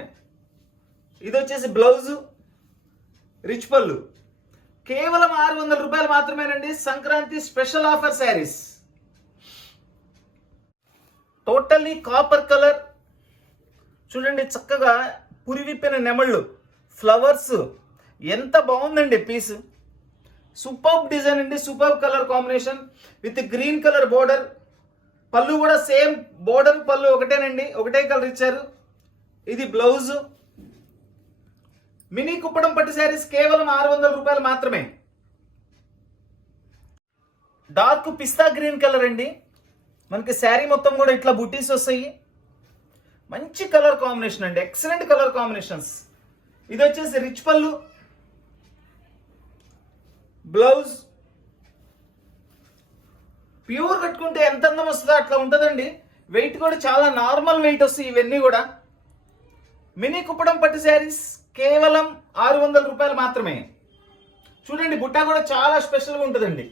ఇది వచ్చేసి బ్లౌజ్, రిచ్ పళ్ళు, కేవలం 600 రూపాయలు మాత్రమేనండి. Sankranti special offer saris. Totally copper colour చూడండి, చక్కగా పురివిప్పిన నెమళ్ళు, ఫ్లవర్స్, ఎంత బాగుందండి పీస్. సూపర్బ్ డిజైన్ అండి, superb colour combination with green colour border. పళ్ళు కూడా సేమ్ బోర్డర్, పళ్ళు ఒకటేనండి, ఒకటే కలర్ ఇచ్చారు. ఇది బ్లౌజ్. మినీ కుప్పడం పట్టు శారీస్ కేవలం 600 రూపాయలు మాత్రమే. డార్క్ పిస్తా గ్రీన్ కలర్ అండి, మనకి శారీ మొత్తం కూడా ఇట్లా బుట్టీస్ వస్తాయి. మంచి కలర్ కాంబినేషన్ అండి, ఎక్సలెంట్ కలర్ కాంబినేషన్స్. ఇది వచ్చేసి రిచ్ పళ్ళు, బ్లౌజ్. ప్యూర్ కట్టుకుంటే ఎంత అందం వస్తుందో అట్లా ఉంటుందండి. వెయిట్ కూడా చాలా నార్మల్ వెయిట్ వస్తాయి ఇవన్నీ కూడా. మినీ కుప్పడం పట్టు శారీస్ కేవలం 600 రూపాయలు మాత్రమే. చూడండి బుట్ట కూడా చాలా స్పెషల్గా ఉంటుందండి.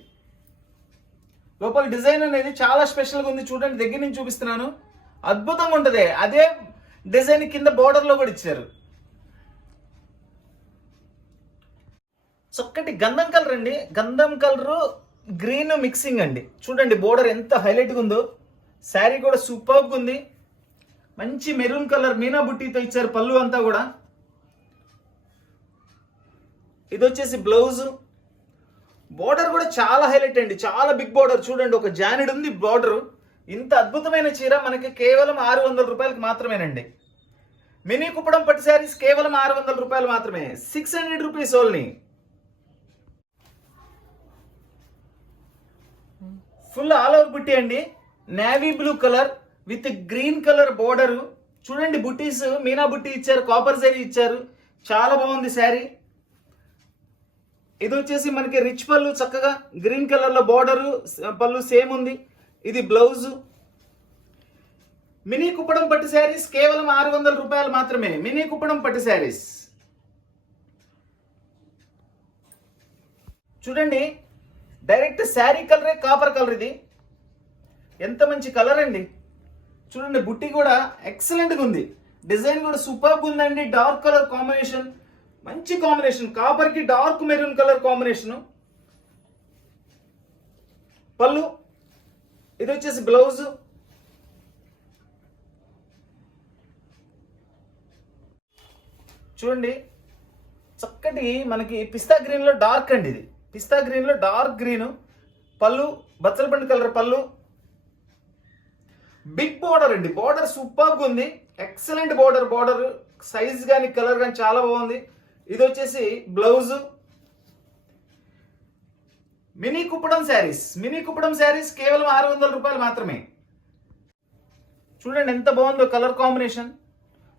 లోపల డిజైన్ అనేది చాలా స్పెషల్గా ఉంది. చూడండి దగ్గర నుంచి చూపిస్తున్నాను, అద్భుతంగా ఉంటుంది. అదే డిజైన్ కింద బోర్డర్లో కూడా ఇచ్చారు. చక్కటి గంధం కలర్ అండి, గంధం కలరు గ్రీన్ మిక్సింగ్ అండి. చూడండి బోర్డర్ ఎంత హైలైట్గా ఉందో. శారీ కూడా సూపర్గా ఉంది. మంచి మెరూన్ కలర్ మీనా బుట్టీతో ఇచ్చారు పళ్ళు అంతా కూడా. ఇది వచ్చేసి బ్లౌజ్. బోర్డర్ కూడా చాలా హైలైట్ అండి, చాలా బిగ్ బోర్డర్. చూడండి, ఒక జానెడ్ ఉంది బోర్డర్. ఇంత అద్భుతమైన చీర మనకి కేవలం 600 రూపాయలకి మాత్రమేనండి. మినీ కుప్పడం పట్టు శారీస్ కేవలం 600 రూపాయలు మాత్రమే, 600 rupees only. Full all over బుట్టి అండి, navy blue colour with green colour border. చూడండి, బుట్టీస్ మీనా బుట్టి ఇచ్చారు, కాపర్ జరీ ఇచ్చారు, చాలా బాగుంది శారీ. ఇది వచ్చేసి మనకి రిచ్ పళ్ళు, చక్కగా గ్రీన్ కలర్ లో బోర్డర్, పళ్ళు సేమ్ ఉంది. ఇది బ్లౌజ్. మినీ కుప్పడం పట్టు శారీస్ కేవలం 600 రూపాయలు మాత్రమే. మినీ కుప్పడం పట్టు శారీస్ చూడండి, డైరెక్ట్ శారీ కలరే కాపర్ కలర్. ఇది ఎంత మంచి కలర్ అండి. చూడండి, బుట్టి కూడా ఎక్సలెంట్ గా ఉంది, డిజైన్ కూడా సూపర్ ఉందండి. డార్క్ కలర్ కాంబినేషన్, మంచి కాంబినేషన్, కాపర్ కి డార్క్ మెరూన్ కలర్ కాంబినేషన్. పళ్ళు, ఇది వచ్చేసి బ్లౌజ్. చూడండి, చక్కటి మనకి పిస్తా గ్రీన్ లో డార్క్ అండి. ఇది పిస్తా గ్రీన్ లో డార్క్ గ్రీన్. పళ్ళు బచ్చలపండు కలర్ పళ్ళు. బిగ్ బోర్డర్ అండి, బోర్డర్ సూపర్ గా ఉంది, ఎక్సలెంట్ బోర్డర్. బోర్డర్ సైజ్ కానీ కలర్ కానీ చాలా బాగుంది. ఇది వచ్చేసి blouse. Mini Kuppadam saris, mini Kuppadam saris కేవలం 600 రూపాయలు మాత్రమే. చూడండి ఎంత బాగుందో colour combination,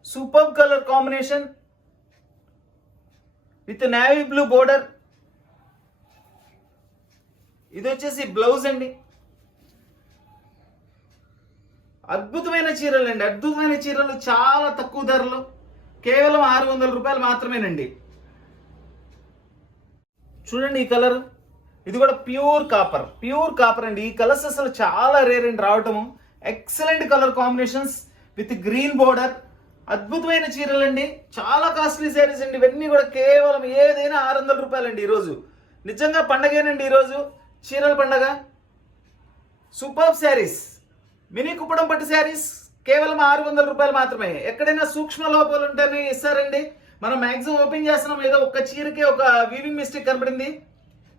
super colour combination with navy blue border. ఇది వచ్చేసి బ్లౌజ్ అండి. అద్భుతమైన చీరలు అండి, అద్భుతమైన చీరలు, చాలా తక్కువ ధరలు, కేవలం 600 రూపాయలు మాత్రమేనండి. చూడండి ఈ కలర్, ఇది కూడా ప్యూర్ కాపర్, ప్యూర్ కాపర్ అండి. ఈ కలర్స్ అసలు చాలా రేర్ అండి రావటము. Excellent colour combinations with green border. అద్భుతమైన చీరలు అండి, చాలా కాస్ట్లీ శారీస్ అండి. ఇవన్నీ కూడా కేవలం ఏదైనా 600 రూపాయలండి. ఈరోజు నిజంగా పండగేనండి, ఈరోజు చీరల పండగ. సూపర్ శారీస్, మినీ కుప్పడం పట్టు శారీస్ కేవలం 600 రూపాయలు మాత్రమే. ఎక్కడైనా సూక్ష్మ లోపాలు ఉంటేనే ఇస్తారండి. మనం మ్యాక్సిమం ఓపెన్ చేస్తున్నాం, ఏదో ఒక్క చీరకి ఒక వీవింగ్ మిస్టేక్ కనపడింది,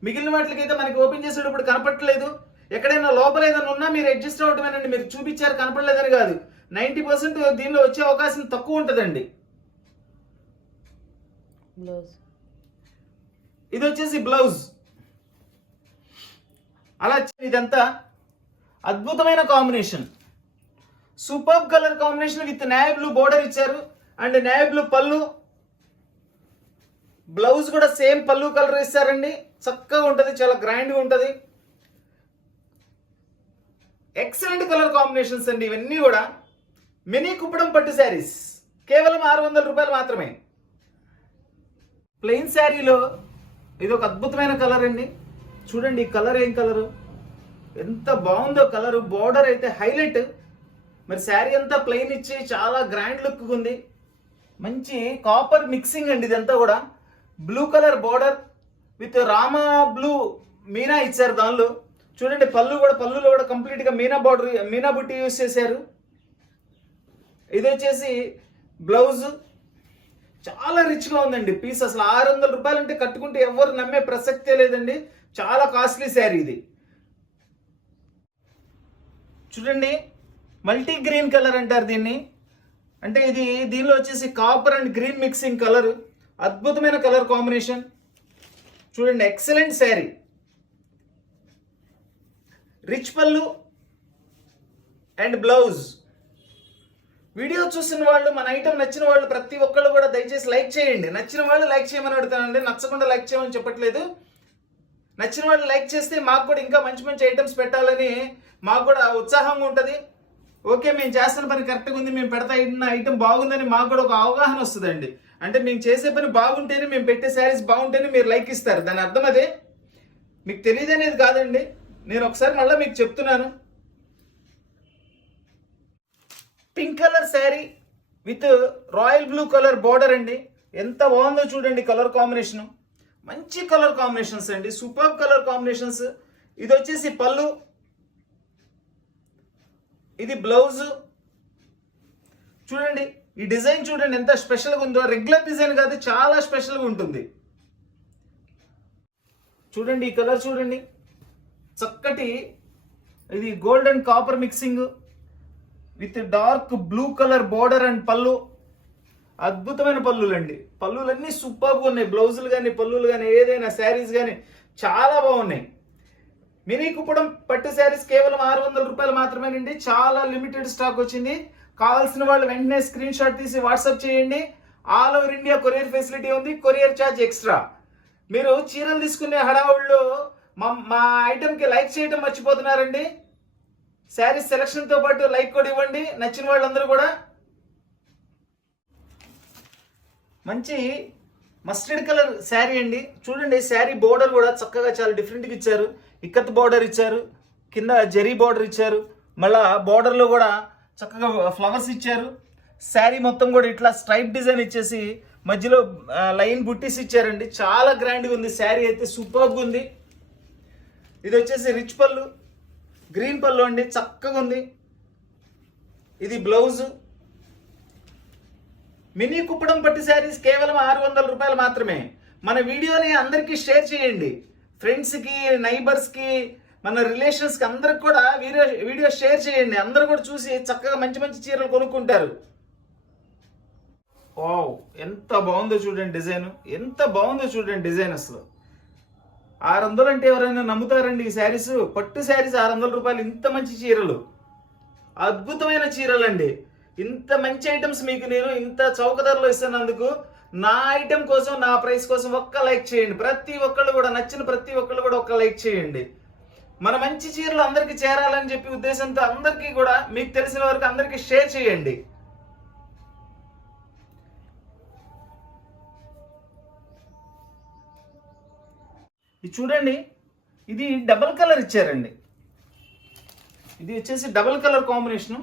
మిగిలిన వాటికి అయితే మనకి ఓపెన్ చేసేటప్పుడు కనపడట్లేదు. ఎక్కడైనా లోపల ఏదైనా ఉన్నా మీరు అడ్జస్ట్ అవటమేనండి. మీరు చూపించారు కనపడలేదని కాదు, 90% దీనిలో వచ్చే అవకాశం తక్కువ ఉంటుందండి. ఇది వచ్చేసి బ్లౌజ్. అలా ఇదంతా అద్భుతమైన combination, super colour combination with navy blue border ఇచ్చారు అండ్ నేవీ బ్లూ పళ్ళు. బ్లౌజ్ కూడా సేమ్ పళ్ళు కలర్ ఇస్తారండి, చక్కగా ఉంటుంది, చాలా గ్రాండ్ గా ఉంటుంది. ఎక్సలెంట్ కలర్ కాంబినేషన్స్ అండి ఇవన్నీ కూడా. మినీ కుప్పడం పట్టు శారీస్ కేవలం 600 రూపాయలు మాత్రమే. ప్లెయిన్ శారీలో ఇది ఒక అద్భుతమైన కలర్ అండి. చూడండి ఈ కలర్, ఏం కలరు, ఎంత బాగుందో కలరు. బోర్డర్ అయితే హైలైట్, మరి శారీ అంతా ప్లెయిన్ ఇచ్చి చాలా గ్రాండ్ లుక్ ఉంది. మంచి కాపర్ మిక్సింగ్ అండి ఇదంతా కూడా. Blue colour border with Rama blue Meena ఇచ్చారు దానిలో. చూడండి పళ్ళులో కూడా కంప్లీట్ గా మీనా బోర్డర్, మీనా బుట్టి యూజ్ చేశారు. ఇది వచ్చేసి బ్లౌజ్. చాలా రిచ్ గా ఉందండి పీస్. అసలు 600 రూపాయలు అంటే కట్టుకుంటే ఎవరు నమ్మే ప్రసక్తే లేదండి, చాలా కాస్ట్లీ శారీ ఇది. చూడండి మల్టీ గ్రీన్ కలర్ అంటారు దీన్ని, అంటే ఇది దీనిలో వచ్చేసి copper and green mixing colour. అద్భుతమైన కలర్ కాంబినేషన్. చూడండి ఎక్సలెంట్ శారీ, రిచ్ పళ్ళు అండ్ బ్లౌజ్. వీడియో చూసిన వాళ్ళు, మన ఐటమ్ నచ్చిన వాళ్ళు ప్రతి ఒక్కళ్ళు కూడా దయచేసి లైక్ చేయండి. నచ్చిన వాళ్ళు లైక్ చేయమని అడుగుతానండి, నచ్చకుండా లైక్ చేయమని చెప్పట్లేదు. నచ్చిన వాళ్ళు లైక్ చేస్తే మాకు కూడా ఇంకా మంచి మంచి ఐటమ్స్ పెట్టాలని మాకు కూడా ఉత్సాహంగా ఉంటుంది. ఓకే, మేము చేస్తున్న పని కరెక్ట్గా ఉంది, మేము పెడతా ఐటమ్ బాగుందని మాకు కూడా ఒక అవగాహన వస్తుందండి. అంటే మేము చేసే పని బాగుంటేనే, మేము పెట్టే శారీస్ బాగుంటేనే మీరు లైక్ ఇస్తారు, దాని అర్థం అదే. మీకు తెలియదు అనేది కాదండి, నేను ఒకసారి మళ్ళీ మీకు చెప్తున్నాను. Pink colour sari with royal blue colour border అండి. ఎంత బాగుందో చూడండి కలర్ కాంబినేషన్. మంచి కలర్ కాంబినేషన్స్ అండి, సూపర్ కలర్ కాంబినేషన్స్. ఇది వచ్చేసి పళ్ళు, ఇది బ్లౌజ్. చూడండి ఈ డిజైన్ చూడండి ఎంత స్పెషల్గా ఉందో. రెగ్యులర్ డిజైన్ కాదు, చాలా స్పెషల్గా ఉంటుంది. చూడండి, ఈ కలర్ చూడండి, చక్కటి ఇది gold and copper mixing with dark blue colour border and పళ్ళు. అద్భుతమైన పళ్ళులండి. పళ్ళులన్నీ సూపర్గా ఉన్నాయి. బ్లౌజులు కానీ పళ్ళులు కానీ ఏదైనా శారీస్ కానీ చాలా బాగున్నాయి. మినీ కుప్పడం పట్టు శారీస్ కేవలం 600 రూపాయలు మాత్రమేనండి. చాలా లిమిటెడ్ స్టాక్ వచ్చింది. కావాల్సిన వాళ్ళు వెంటనే స్క్రీన్ షాట్ తీసి వాట్సాప్ చేయండి. All over India courier facility ఉంది. Courier charge extra. మీరు చీరలు తీసుకునే హడావుళ్ళు మా ఐటెంకి లైక్ చేయడం మర్చిపోతున్నారండి. శారీస్ సెలక్షన్తో పాటు లైక్ కూడా ఇవ్వండి నచ్చిన వాళ్ళందరూ కూడా. మంచి మస్టర్డ్ కలర్ శారీ అండి. చూడండి, శారీ బోర్డర్ కూడా చక్కగా చాలా డిఫరెంట్గా ఇచ్చారు. ఇక్కత్ బోర్డర్ ఇచ్చారు, కింద జరీ బోర్డర్ ఇచ్చారు, మళ్ళా బోర్డర్లో కూడా చక్కగా ఫ్లవర్స్ ఇచ్చారు. శారీ మొత్తం కూడా ఇట్లా స్ట్రైప్ డిజైన్ ఇచ్చేసి మధ్యలో లైన్ బుట్టీస్ ఇచ్చారండి. చాలా గ్రాండ్గా ఉంది. శారీ అయితే సూపర్గా ఉంది. ఇది వచ్చేసి రిచ్ పళ్ళు, గ్రీన్ పళ్ళు అండి, చక్కగా ఉంది. ఇది బ్లౌజ్. మినీ కుప్పడం పట్టు శారీస్ కేవలం 600 రూపాయలు మాత్రమే. మన వీడియోని అందరికీ షేర్ చేయండి. ఫ్రెండ్స్కి, నైబర్స్కి, మన రిలేషన్స్కి అందరికి కూడా వీడియో షేర్ చేయండి. అందరూ కూడా చూసి చక్కగా మంచి మంచి చీరలు కొనుక్కుంటారు. వావ్, ఎంత బాగుందో చూడండి డిజైన్, ఎంత బాగుందో చూడండి డిజైన్. అసలు 600 అంటే ఎవరైనా నమ్ముతారండి? ఈ శారీస్, పట్టు శారీస్ 600 రూపాయలు. ఇంత మంచి చీరలు, అద్భుతమైన చీరలు అండి. ఇంత మంచి ఐటమ్స్ మీకు నేను ఇంత చౌక ధరలో ఇస్తున్నందుకు నా ఐటెం కోసం, నా ప్రైస్ కోసం ఒక్క లైక్ చేయండి. ప్రతి ఒక్కళ్ళు కూడా, నచ్చిన ప్రతి ఒక్కళ్ళు కూడా ఒక్క లైక్ చేయండి. మన మంచి చీరలు అందరికీ చేరాలని చెప్పి ఉద్దేశంతో అందరికీ కూడా మీకు తెలిసిన వరకు అందరికీ షేర్ చేయండి. ఇది చూడండి, ఇది డబల్ కలర్ ఇచ్చారండి. ఇది వచ్చేసి డబల్ కలర్ కాంబినేషను.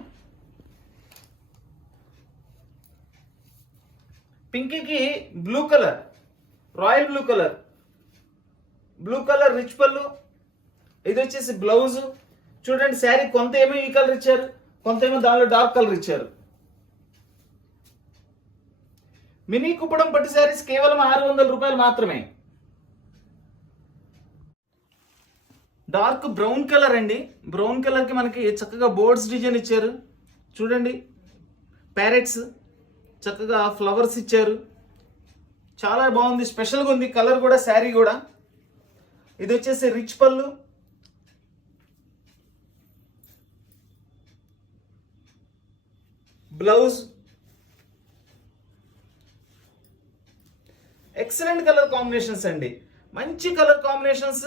పింకీకి blue colour, royal blue colour, blue colour rich పళ్ళు. ఇది వచ్చేసి బ్లౌజ్. చూడండి, శారీ కొంత ఏమో ఈ కలర్ ఇచ్చారు, కొంత ఏమో దానిలో డార్క్ కలర్ ఇచ్చారు. మినీ కుప్పడం పట్టు శారీస్ కేవలం 600 రూపాయలు మాత్రమే. డార్క్ బ్రౌన్ కలర్ అండి. బ్రౌన్ కలర్కి మనకి చక్కగా బోర్డ్స్ డిజైన్ ఇచ్చారు. చూడండి, ప్యారెట్స్, చక్కగా ఫ్లవర్స్ ఇచ్చారు. చాలా బాగుంది, స్పెషల్గా ఉంది కలర్ కూడా, శారీ కూడా. ఇది వచ్చేసి రిచ్ పళ్ళు, బ్లౌజ్. ఎక్సలెంట్ కలర్ కాంబినేషన్స్ అండి, మంచి కలర్ కాంబినేషన్స్.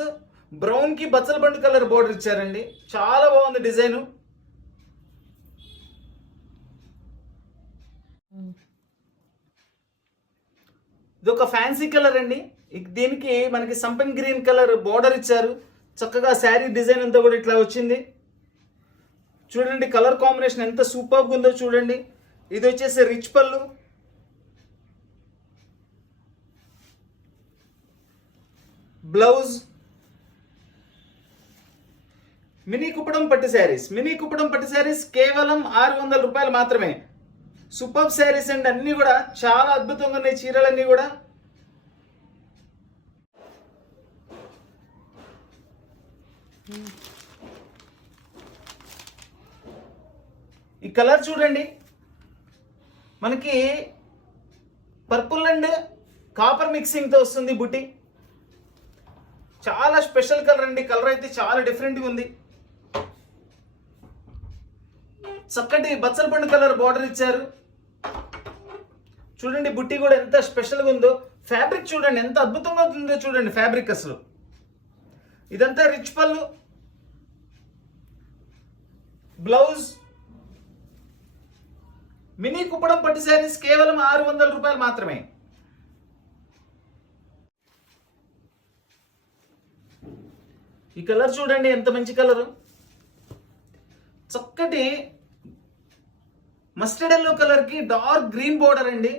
బ్రౌన్ కి బచ్చల పండు కలర్ బోర్డర్ ఇచ్చారండి. చాలా బాగుంది డిజైన్. ఇది ఒక ఫ్యాన్సీ కలర్ అండి. దీనికి మనకి సంపంగి గ్రీన్ కలర్ బోర్డర్ ఇచ్చారు. చక్కగా శారీ డిజైన్ అంతా కూడా ఇట్లా వచ్చింది. చూడండి, కలర్ కాంబినేషన్ ఎంత సూపర్గా ఉందో చూడండి. ఇది వచ్చేసి రిచ్ పళ్ళు, బ్లౌజ్. మినీ కుప్పడం పట్టు శారీస్, మినీ కుప్పడం పట్టు శారీస్ కేవలం 600 రూపాయలు మాత్రమే. సూపర్ శారీస్ అండి, అన్ని కూడా చాలా అద్భుతంగా ఉన్నాయి చీరలన్నీ కూడా. ఈ కలర్ చూడండి, మనకి పర్పుల్ అండ్ కాపర్ మిక్సింగ్ తో వస్తుంది బుట్టి. చాలా స్పెషల్ కలర్ అండి. కలర్ అయితే చాలా డిఫరెంట్గా ఉంది. చక్కటి బచ్చల పండు కలర్ బార్డర్ ఇచ్చారు. చూడండి, బుట్టి కూడా ఎంత స్పెషల్గా ఉందో. ఫ్యాబ్రిక్ చూడండి ఎంత అద్భుతంగా ఉందో చూడండి ఫ్యాబ్రిక్ అసలు. ఇదంతా రిచ్ పళ్ళు, బ్లౌజ్. మినీ కుప్పడం పట్టు శారీస్ కేవలం 600 రూపాయలు మాత్రమే. ఈ కలర్ చూడండి ఎంత మంచి కలరు. చక్కటి మస్టర్డ్ ఎల్లో కలర్ కి డార్క్ గ్రీన్ బోర్డర్ అండి.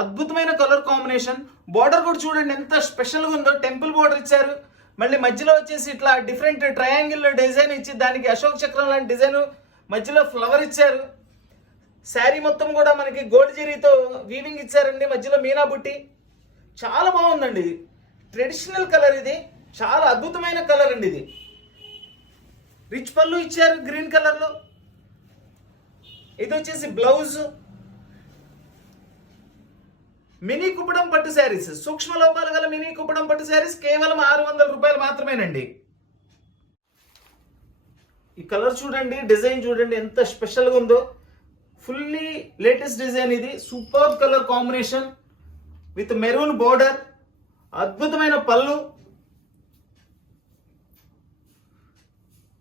అద్భుతమైన కలర్ కాంబినేషన్. బోర్డర్ కూడా చూడండి ఎంత స్పెషల్గా ఉందో. టెంపుల్ బోర్డర్ ఇచ్చారు. మళ్ళీ మధ్యలో వచ్చేసి ఇట్లా డిఫరెంట్ ట్రయాంగిల్ డిజైన్ ఇచ్చి దానికి అశోక్ చక్రం లాంటి డిజైన్, మధ్యలో ఫ్లవర్ ఇచ్చారు. శారీ మొత్తం కూడా మనకి గోల్డ్ జరీతో వీవింగ్ ఇచ్చారండి. మధ్యలో మీనా బుట్టి. చాలా బాగుందండి. ట్రెడిషనల్ కలర్ ఇది. చాలా అద్భుతమైన కలర్ అండి ఇది. రిచ్ పళ్ళు ఇచ్చారు గ్రీన్ కలర్ లో. ఇది వచ్చేసి బ్లౌజ్. మినీ కుప్పడం పట్టు శారీస్, సూక్ష్మ లోపాలు గల మినీ కుప్పడం పట్టు శారీస్ కేవలం 600 రూపాయలు మాత్రమేనండి. ఈ కలర్ చూడండి, డిజైన్ చూడండి ఎంత స్పెషల్ గా ఉందో. ఫుల్లీ లేటెస్ట్ డిజైన్ ఇది. Super colour combination with maroon border, అద్భుతమైన పళ్ళు.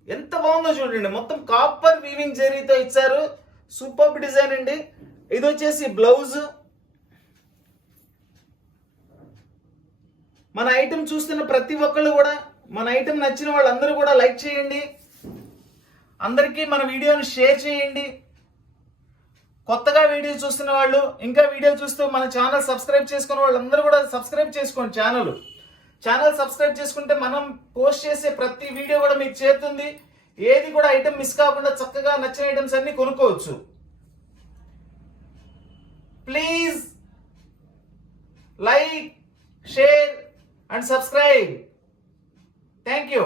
ఎంత బాగుందో చూడండి. మొత్తం కాపర్ వీవింగ్ జరీతో ఇచ్చారు. సూపర్ డిజైన్ అండి. ఇది వచ్చేసి బ్లౌజ్. మన ఐటమ్ చూస్తున్న ప్రతి ఒక్కళ్ళు కూడా, మన ఐటమ్ నచ్చిన వాళ్ళందరూ కూడా లైక్ చేయండి. అందరికీ మన వీడియోని షేర్ చేయండి. కొత్తగా వీడియో చూస్తున్న వాళ్ళు, ఇంకా వీడియో చూస్తూ మన ఛానల్ సబ్స్క్రైబ్ చేసుకున్న వాళ్ళందరూ కూడా సబ్స్క్రైబ్ చేసుకోండి. ఛానల్ సబ్స్క్రైబ్ చేసుకుంటే మనం పోస్ట్ చేసే ప్రతి వీడియో కూడా మీకు చేరుతుంది. ఏది కూడా ఐటమ్ మిస్ కాకుండా చక్కగా నచ్చిన ఐటమ్స్ అన్ని కొనుక్కోవచ్చు. Please like, share and subscribe. Thank you.